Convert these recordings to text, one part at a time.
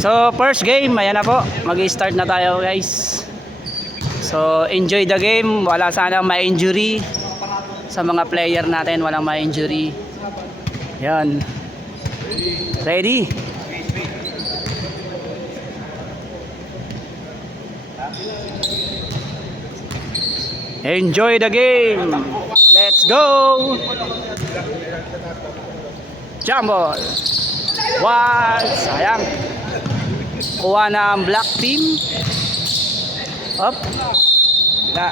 So first game, ayan na po, mag-i-start na tayo guys. So enjoy the game, wala sanang ma-injury sa mga player natin, walang ma-injury. Yan. Ready? Enjoy the game. Let's go. Jump ball. Wow, sayang. Kuha na ang black team. Up. Wala.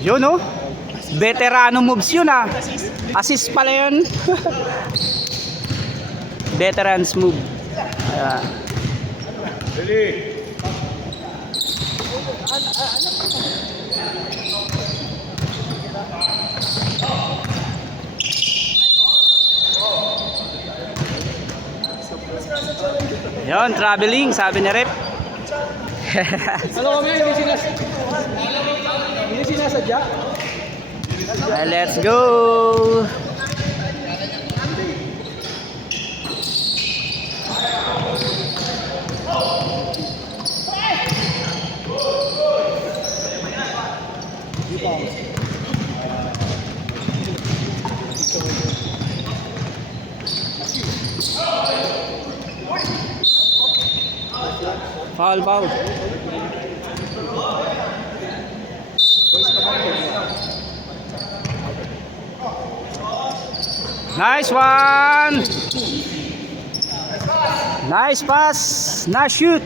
Yun oh. Veterano moves yun ah. Assist pala yun. Veterans move. Ayan. Yun, traveling, sabi ni Rep. Ano kami, hindi sinasadya? Let's go. Foul, foul. Nice one. Nice pass. Nice shoot.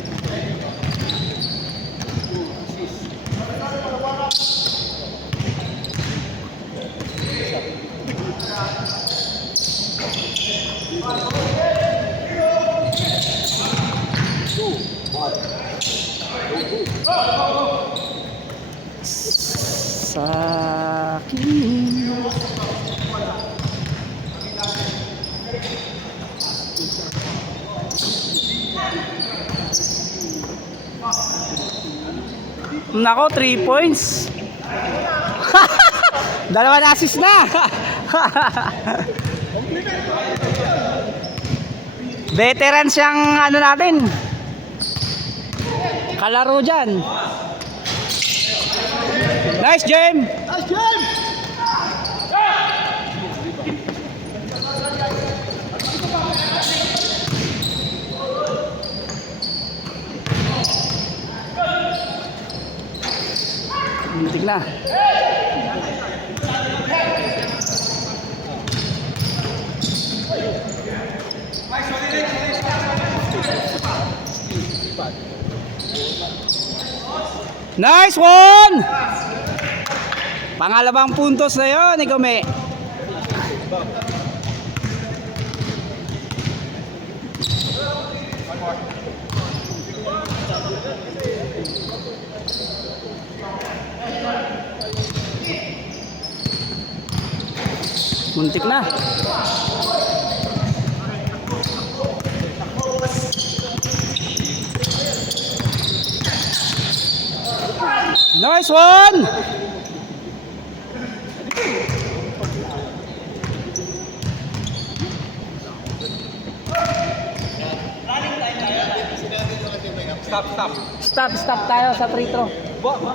Sa akin. Nako, 3 points. Dalawa na assist na. Veteran siyang ano natin. Kalaro dyan. Nice game. Nice game! Muntik na. Nice one! Pangalawang puntos na yun, Igome. Muntik na. Nice one! Stop tayo sa free throw.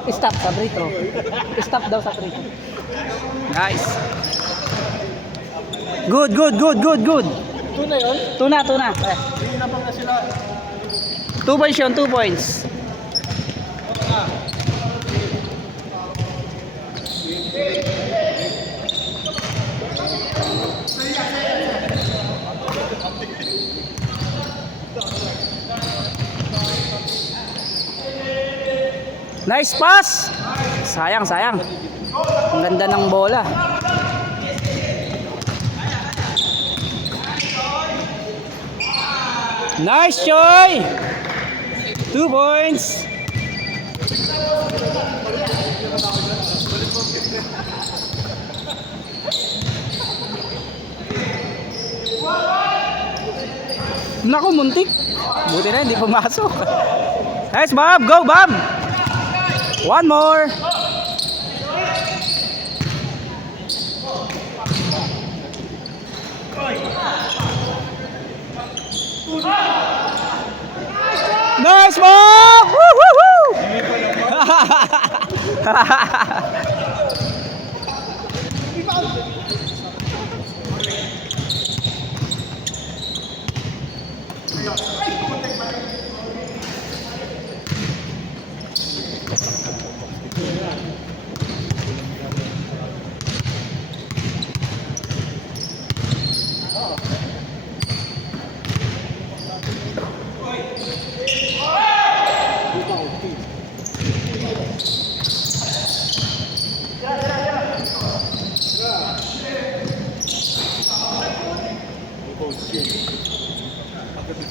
Stop sa free throw. Stop daw sa free throw. Nice. Good. Tuna yun? Tuna. Hindi na pang na sila. 2 points yun, 2 points. Nice pass. Sayang. Ang ganda ng bola. Nice Choy. 2 points. Naku, muntik. Buti na hindi pumasok. Nice Bob, go Bob. One more. Nice move! Woo, woo, woo!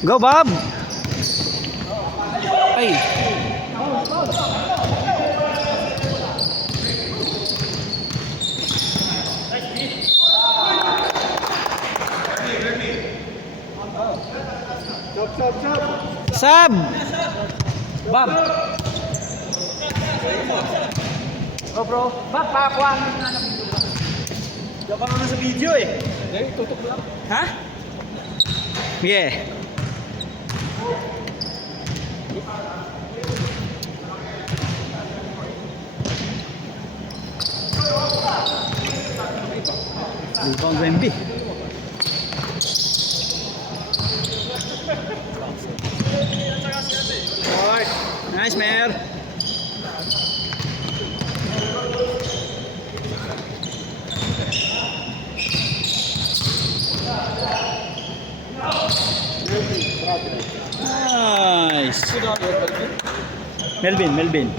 Go, Bob! Ay! Sab! Bob! Go, bro. Bob, pakakuha mo na ng video. Diyan ka na sa video eh. Tutok lang. Ha? Yeah. Lubang Wemby. Nice, Mer. Nice. Melvin.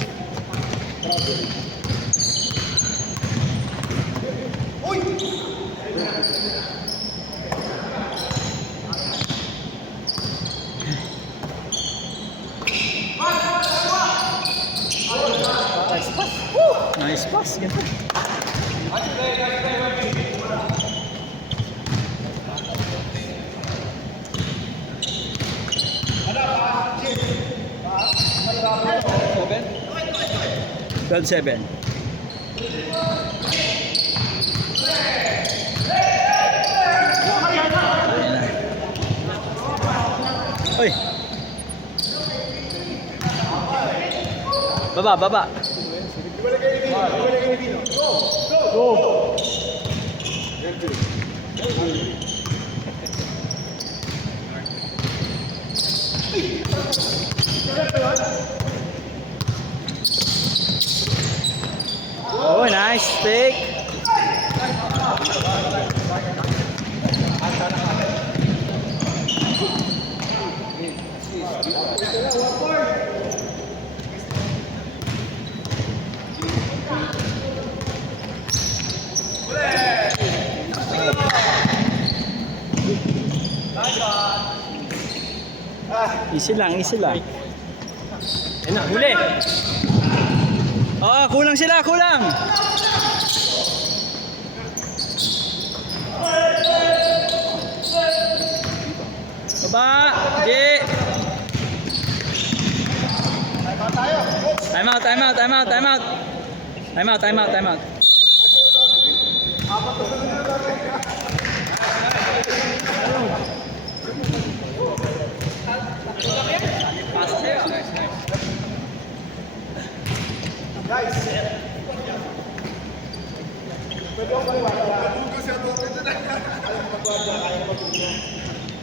Nice pass. Ganda. Twelve seven. Oy. Baba. Go! Oh, nice pick. Easy lang. Huli. Oh, kulang sila. Baba. Di. Time out.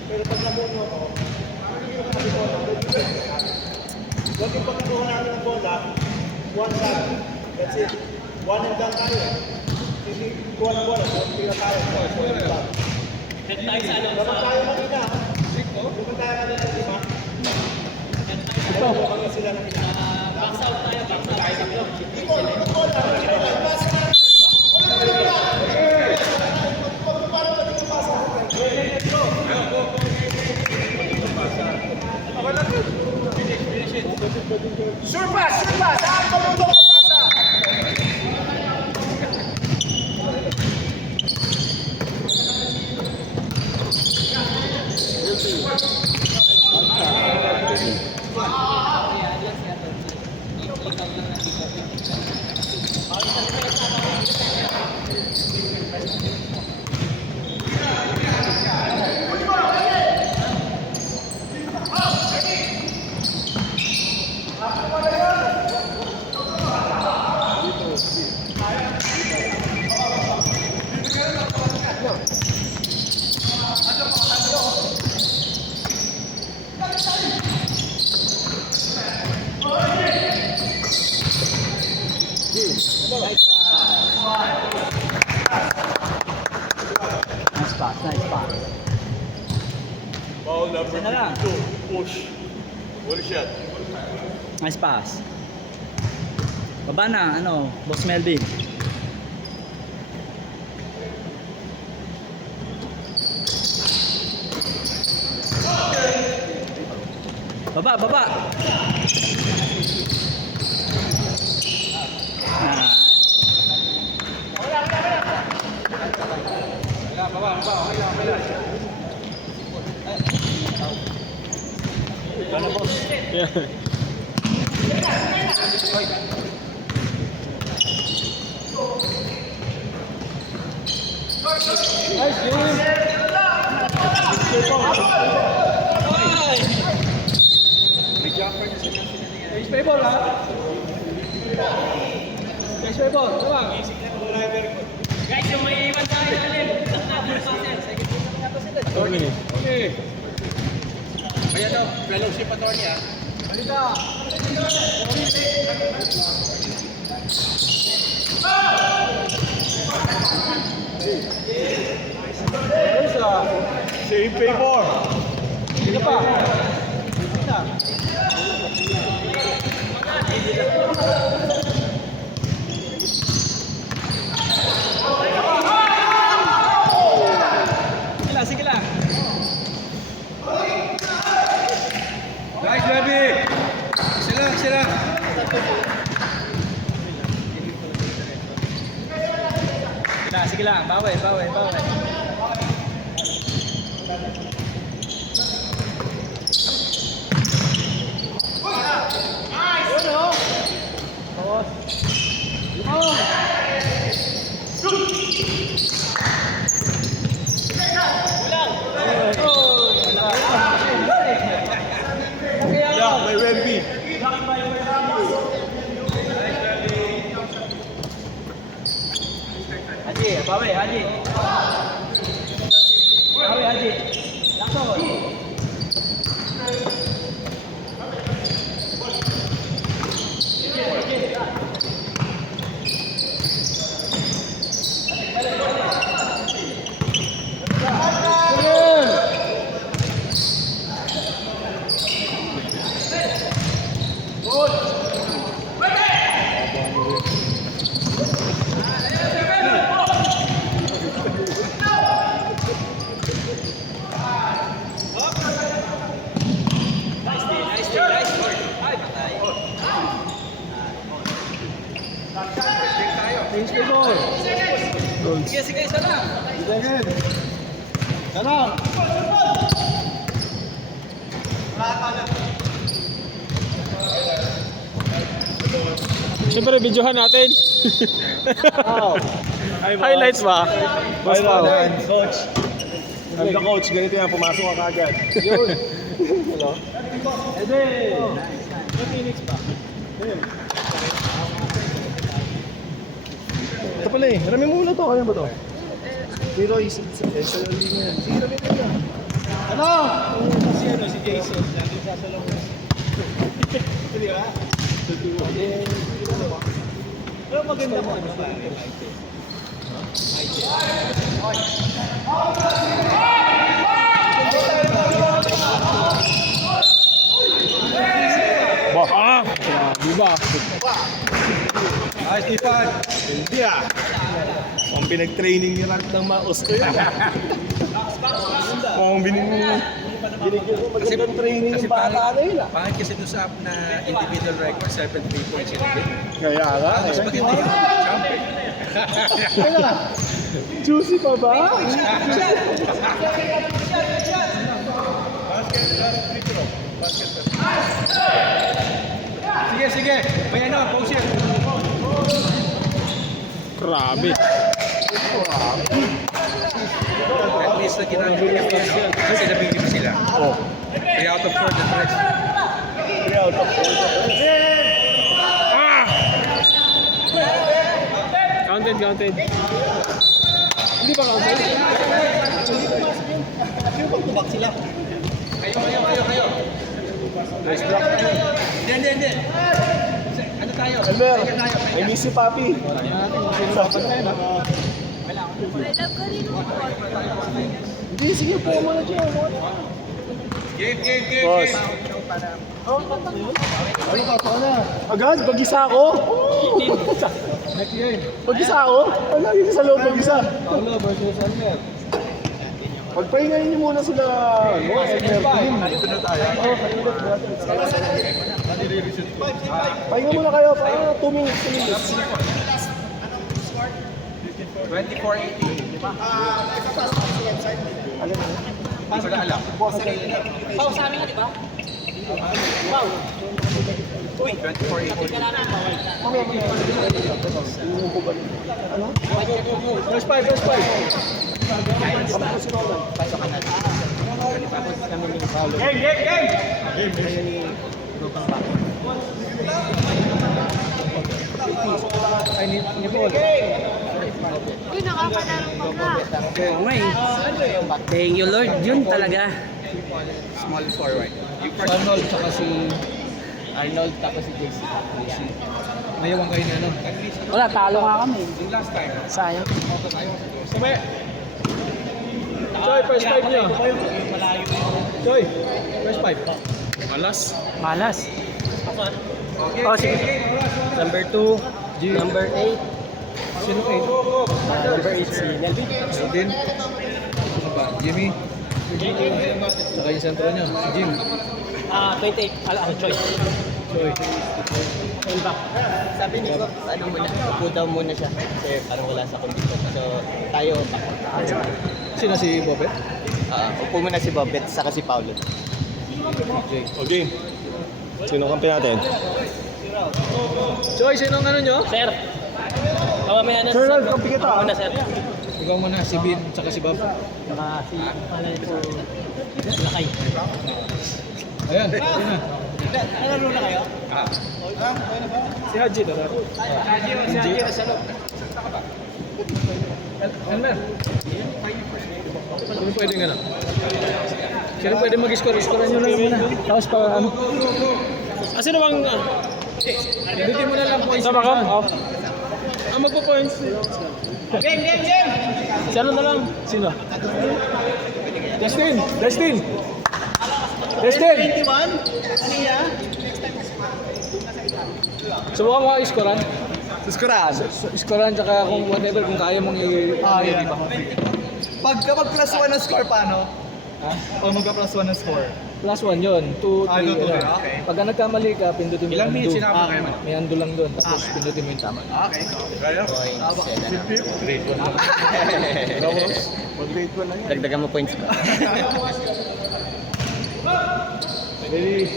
Pero pag nabuno ko, huwag yung pagkakuha namin ng bola, one shot. That's it. One and done tayo. Hindi kuha ng bola, tira tayo. Dapat tayo kanina. Dapat tayo kanina, di ba? Ito, mukhang sila na kanina. Box out tayo. Sure pass! Saan ka mo ito pasa? Nice pass, nice pass. Ball number Isa na lang. 52. Push. One shot. Nice pass. Baba na, ano, Boss Melvin. Baba, baba. Ah. Ano, boss? Kaya daw, fellowship attorney ah. Same favor. Sino pa? Sige lang, sige lang. Nice, Levy! Sila, sila! Sige lang, bawi, bawi, bawi. Yeah, may Levy. Haji, bawi, Haji. Bawi, Haji. Langsung. Sige, sige, isa lang. Sana! Siyempre, videohan natin. Highlights ba? Mas pa. Coach. Sabi ka, coach, ganito yan, pumasok ka kagad. Yun. Hello? Ede. Phoenix pa. Ito pala eh, rami muna to, kaya ba to? Si Roy, si Lino yan. Sige, rami muna. Ano? Si ano, si Jason. Lagi sasalong. Hindi ba? Pero maganda mo. Ah! Di ba? Ay, Stefan! Hindi ah! Ang pinag-training ni Rank ng maus ko yan. Kung binigyan mo magandang training ng bata na yun ah. Bakit kasi doon sa app na individual record, 7-3 points in a game? Kaya nga. Mas maganda yung champ eh. Kaya, juicy pa ba? Sige, sige. May ano, pause yan. Grabe. At least na ginagawa kasi nabigyan sila. Oh. 3 out of 4 the rest. 3 out of 4. Ah! Counted. Hindi ba counted? Sino bang tubak sila? Kayo. Nice block. Hindi. Ano tayo? Elmer, I miss you, papi. Hindi, sige po muna dyan. Game. Boss. Ano ka pa na? Agad? Mag-isa ako? Mag-isa ako? Wala, dito sa loob mag-isa. Paulo versus Elmer. Pagpahingayin niyo muna sila. Elmer. Dito na tayo. Pahinga muna kayo. 2 minutes. 2 minutes. 24-18. Hindi ko na alam. Pao sa amin nga, di ba? Wow. 24-18. Ano? First five. Uy, nakakalaro pa ka. Oo nga eh. Thank you Lord, yun talaga. Small forward. You first. Arnold tsaka si JC. Mayawan kayo na ano. Wala, talo nga kami. Yung last time. Sayang. Sumaya. Choy, first five niyo. Choy, first five. Malas. Okay. Oh, sige. Number 2, number 8. Sino 8? Number 8 si Nelvin. Nelvin. Ano ba? Jimmy. Saka yung sentro niyo, si Jim. 28. Choice. Choy. Sabi ni ko, ano muna, upo daw muna siya kasi parang wala sa kondisyon. So, tayo, Sino si Bobet? upo muna si Bobet, saka si Paulo. O game. Sino kampi natin? Choy, sino ang ano nyo? Sir. Mamaya na. Sir, kampi kita. Muna, sir. Ikaw muna, si Bin, tsaka si Bob. Saka si pangalan po. Lakay. Ayan, yun na. Nalaro na kayo? Si Haji, tara. Haji sa loob. Elmer. Sino pwede nga na? Sino pwede mag-score? Scorean nyo lang muna. Tapos pa ano? Sino bang... Hindi mo na lang points. Sama ka? Ang magpo-points. Game! Sino na lang? Sino? Destin! 21? Subukan mo ka i-scorean? Scorean tsaka kung whatever, kung kaya mong yan. di ba? Pagka mag-plus 1 na score, paano? Ha? Pag mag-plus 1 na score. Plus 1 yun, 2, 3, Ah, ito, two, okay. Pagka nagkamali ka, pindutin mo Ilang yung minutes undo. sinama kayo man? May undo lang doon, tapos pindutin mo yung tama. Okay. Kaya? Grade 1 lang. Mag-grade 1 lang yan. Dagdagan mo points ko. Ready?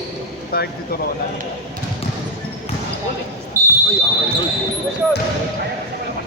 Target dito, Ronan.